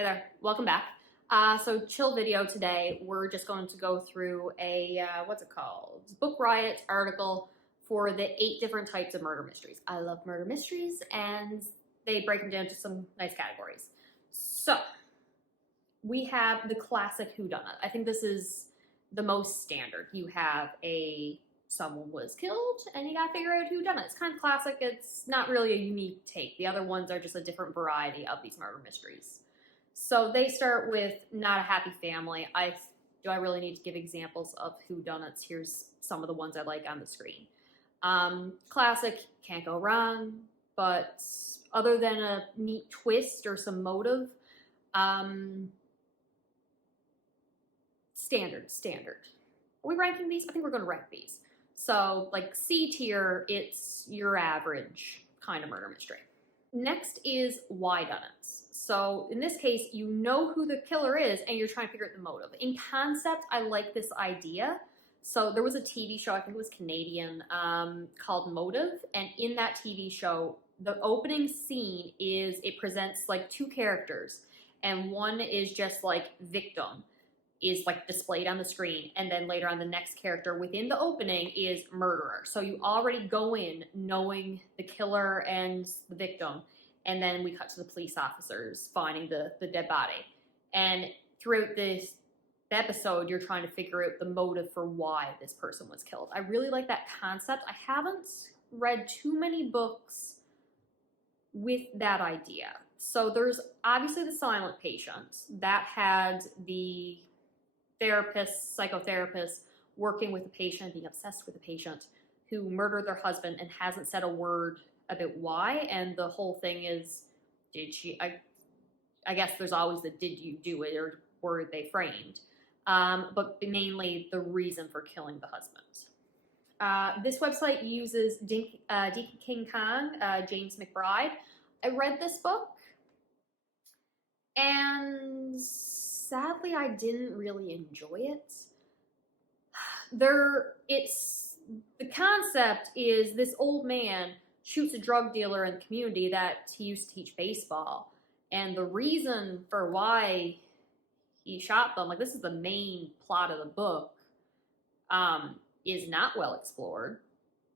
Hey there, welcome back. So chill video today. We're just going to go through a, what's it called? Book Riot's article for the 8 different types of murder mysteries. I love murder mysteries and they break them down to some nice categories. So we have the classic whodunit. I think this is the most standard. You have someone was killed and you gotta figure out who done it. It's kind of classic. It's not really a unique take. The other ones are just a different variety of these murder mysteries. So they start with not a happy family. Do I really need to give examples of whodunits? Here's some of the ones I like on the screen. Classic, can't go wrong, but other than a neat twist or some motive, standard. Are we ranking these? I think we're going to rank these. So like C tier, it's your average kind of murder mystery. Next is Whodunits. So in this case, you know who the killer is and you're trying to figure out the motive. In concept, I like this idea. So there was a TV show, I think it was Canadian, called Motive. And in that TV show, the opening scene is it presents like 2 characters. And one is just like victim, is like displayed on the screen. And then later on, the next character within the opening is murderer. So you already go in knowing the killer and the victim. And then we cut to the police officers finding the dead body. And throughout this episode, you're trying to figure out the motive for why this person was killed. I really like that concept. I haven't read too many books with that idea. So there's obviously the silent patient that had the therapist, psychotherapist working with the patient, being obsessed with the patient, who murdered their husband and hasn't said a word about why. And the whole thing is, did she, I guess there's always the did you do it, or were they framed? But mainly the reason for killing the husband. This website uses Deacon King Kong, James McBride. I read this book and sadly I didn't really enjoy it. The concept is this old man shoots a drug dealer in the community that he used to teach baseball. And the reason for why he shot them, like this is the main plot of the book, is not well explored.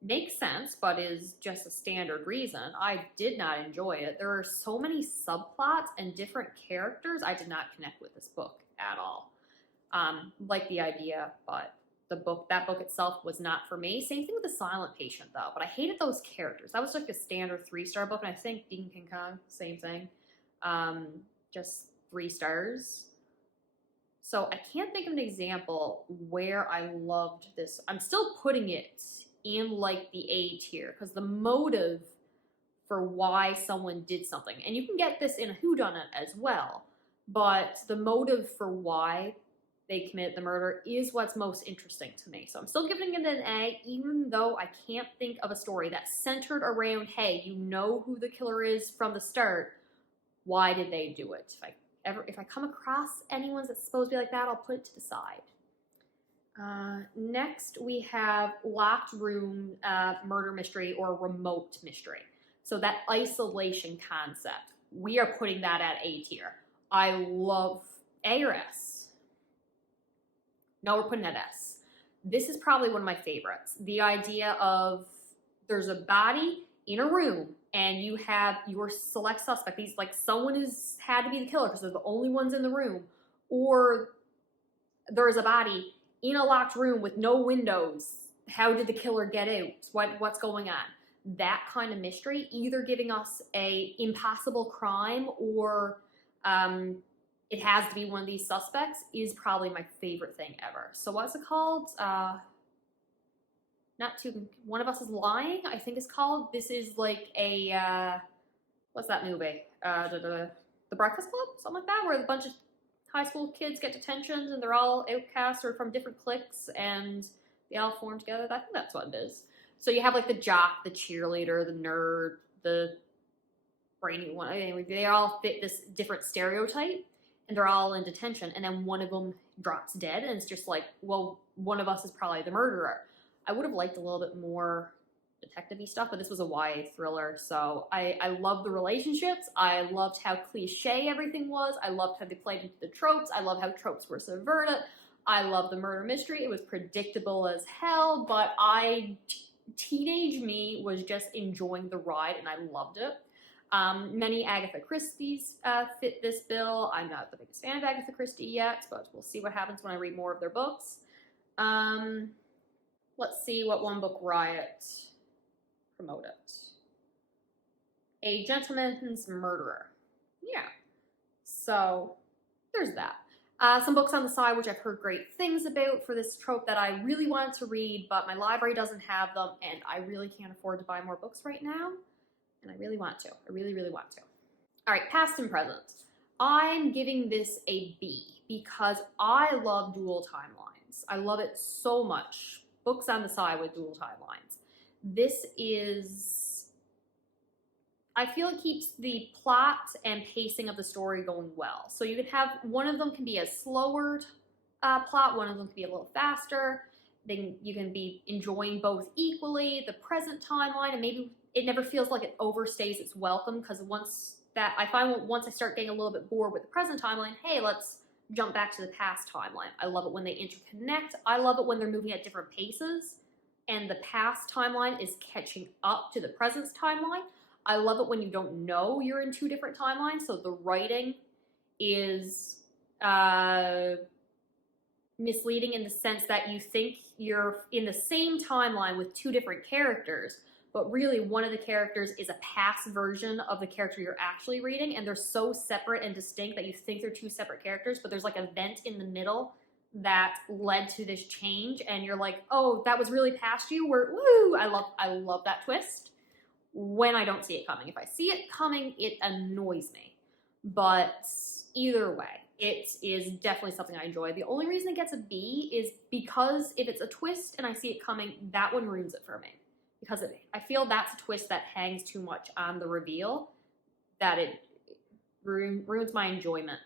Makes sense, but is just a standard reason. I did not enjoy it. There are so many subplots and different characters. I did not connect with this book at all. Like the idea, but that book itself was not for me. Same thing with The Silent Patient though, but I hated those characters. That was like a standard 3-star book, and I think Deacon King Kong, same thing. Just 3 stars. So I can't think of an example where I loved this. I'm still putting it in like the A tier because the motive for why someone did something, and you can get this in a whodunit as well, but the motive for why they committed the murder is what's most interesting to me. So I'm still giving it an A, even though I can't think of a story that's centered around, hey, you know who the killer is from the start. Why did they do it? If I come across anyone that's supposed to be like that, I'll put it to the side. Next, we have locked room murder mystery or remote mystery. So that isolation concept, we are putting that at A tier. I love A or S. No, we're putting it at S. This is probably one of my favorites. The idea of there's a body in a room and you have your select suspect. These, like, someone had to be the killer because they're the only ones in the room, or there's a body in a locked room with no windows. How did the killer get out? What's going on? That kind of mystery, either giving us a impossible crime or it has to be one of these suspects, is probably my favorite thing ever. So what's it called? One of Us is Lying, I think it's called. This is like a, what's that movie? The Breakfast Club? Something like that, where a bunch of high school kids get detentions and they're all outcasts or from different cliques and they all form together. I think that's what it is. So you have like the jock, the cheerleader, the nerd, the brainy one. Anyway, they all fit this different stereotype and they're all in detention. And then one of them drops dead and it's just like, well, one of us is probably the murderer. I would have liked a little bit more detective-y stuff, but this was a YA thriller, so I loved the relationships. I loved how cliche everything was. I loved how they played into the tropes. I loved how tropes were subverted. I loved the murder mystery. It was predictable as hell, but teenage me was just enjoying the ride, and I loved it. Many Agatha Christie's fit this bill. I'm not the biggest fan of Agatha Christie yet, but we'll see what happens when I read more of their books. Let's see what one book Riot promoted. A Gentleman's Murderer. Yeah. So there's that. Some books on the side which I've heard great things about for this trope that I really wanted to read, but my library doesn't have them, and I really can't afford to buy more books right now. And I really want to. I really, really want to. All right, past and present. I'm giving this a B because I love dual timelines. I love it so much. Books on the side with dual timelines. This is, I feel it keeps the plot and pacing of the story going well. So you can have, one of them can be a slower plot, one of them can be a little faster. Then you can be enjoying both equally, the present timeline, and maybe it never feels like it overstays its welcome, because once I start getting a little bit bored with the present timeline, hey, let's jump back to the past timeline. I love it when they interconnect. I love it when they're moving at different paces and the past timeline is catching up to the present timeline. I love it when you don't know you're in two different timelines, so the writing is misleading in the sense that you think you're in the same timeline with two different characters, but really one of the characters is a past version of the character you're actually reading, and they're so separate and distinct that you think they're two separate characters, but there's like an event in the middle that led to this change, and you're like, oh, that was really past you. Woo! I love that twist when I don't see it coming. If I see it coming, it annoys me. But either way, it is definitely something I enjoy. The only reason it gets a B is because if it's a twist and I see it coming, that one ruins it for me. Because I feel that's a twist that hangs too much on the reveal, that it ruins my enjoyment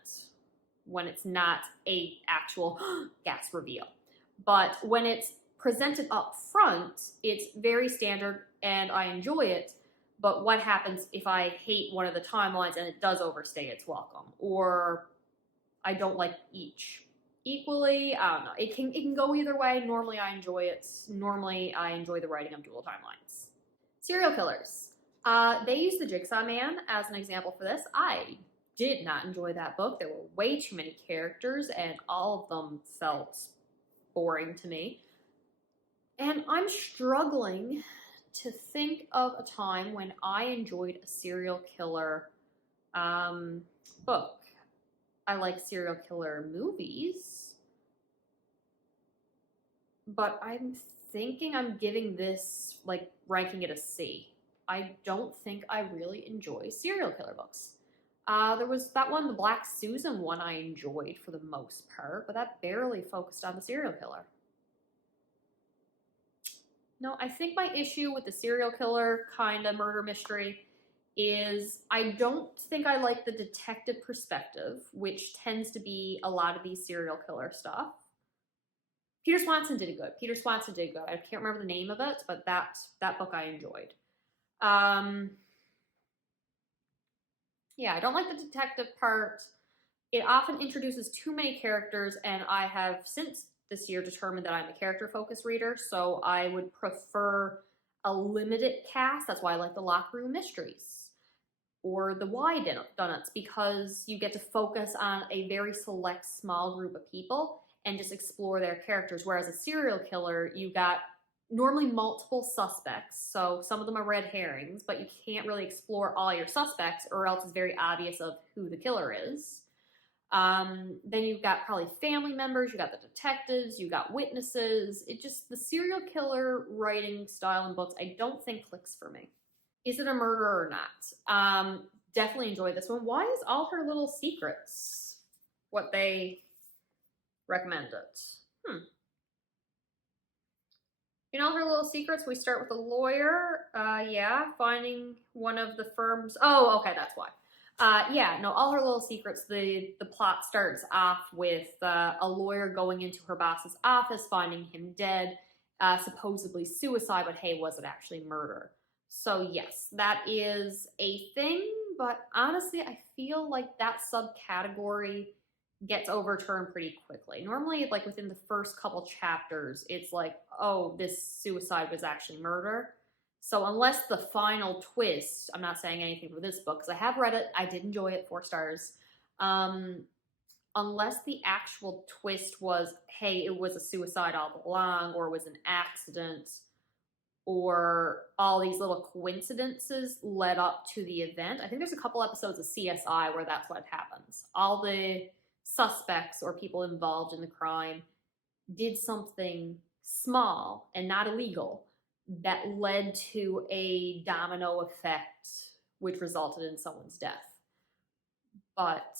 when it's not a actual gas reveal. But when it's presented up front, it's very standard and I enjoy it. But what happens if I hate one of the timelines and it does overstay its welcome? Or I don't like each equally? I don't know. It can go either way. Normally I enjoy it. Normally I enjoy the writing of dual timelines. Serial killers. They use the Jigsaw Man as an example for this. I did not enjoy that book. There were way too many characters and all of them felt boring to me. And I'm struggling to think of a time when I enjoyed a serial killer book. I like serial killer movies, but I'm thinking I'm giving this, like, ranking it a C. I don't think I really enjoy serial killer books. There was that one, the Black Susan one, I enjoyed for the most part, but that barely focused on the serial killer. No, I think my issue with the serial killer kind of murder mystery is I don't think I like the detective perspective, which tends to be a lot of these serial killer stuff. Peter Swanson did it good. I can't remember the name of it, but that book I enjoyed. Yeah, I don't like the detective part. It often introduces too many characters, and I have since this year determined that I'm a character-focused reader, so I would prefer a limited cast. That's why I like the Locked Room Mysteries or the Whodunits, because you get to focus on a very select small group of people and just explore their characters, whereas a serial killer, you got normally multiple suspects, so some of them are red herrings, but you can't really explore all your suspects or else it's very obvious of who the killer is. Then you've got probably family members, you got the detectives, you got witnesses. The serial killer writing style in books, I don't think clicks for me. Is it a murder or not? Definitely enjoy this one. Why is All Her Little Secrets what they recommended? In All Her Little Secrets, we start with a lawyer, finding one of the firm's, oh, okay, that's why. All Her Little Secrets, the plot starts off with a lawyer going into her boss's office, finding him dead, supposedly suicide, but hey, was it actually murder? So yes, that is a thing, but honestly, I feel like that subcategory gets overturned pretty quickly. Normally, like within the first couple chapters, it's like, oh, this suicide was actually murder. So unless the final twist, I'm not saying anything for this book because I have read it, I did enjoy it, 4 stars. Unless the actual twist was, hey, it was a suicide all along, or it was an accident, or all these little coincidences led up to the event. I think there's a couple episodes of CSI where that's what happens. All the suspects or people involved in the crime did something small and not illegal that led to a domino effect which resulted in someone's death. But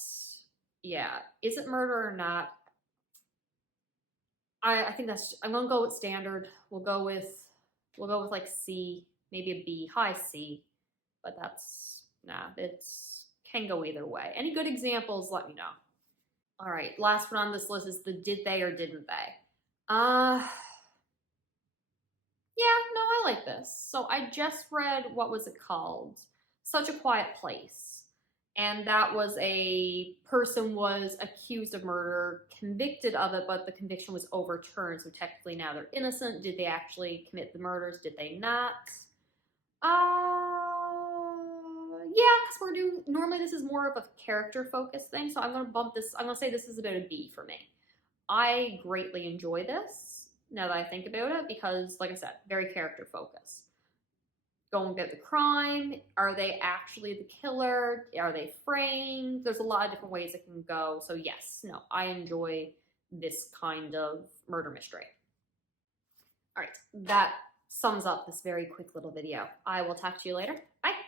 yeah, is it murder or not? I think that's, I'm gonna go with standard. We'll go with like C, maybe a B, high C, but that's, nah, it's can go either way. Any good examples, let me know. All right, last one on this list is the did they or didn't they. Yeah, no, I like this. So I just read, what was it called? Such a Quiet Place. And that was a person was accused of murder, convicted of it, but the conviction was overturned. So technically now they're innocent. Did they actually commit the murders? Did they not? Yeah, because we're doing, normally this is more of a character focused thing. So I'm going to bump this, I'm going to say this is about a B for me. I greatly enjoy this now that I think about it because, like I said, very character focused. Going about the crime, are they actually the killer? Are they framed? There's a lot of different ways it can go. So yes, no, I enjoy this kind of murder mystery. All right, that sums up this very quick little video. I will talk to you later. Bye.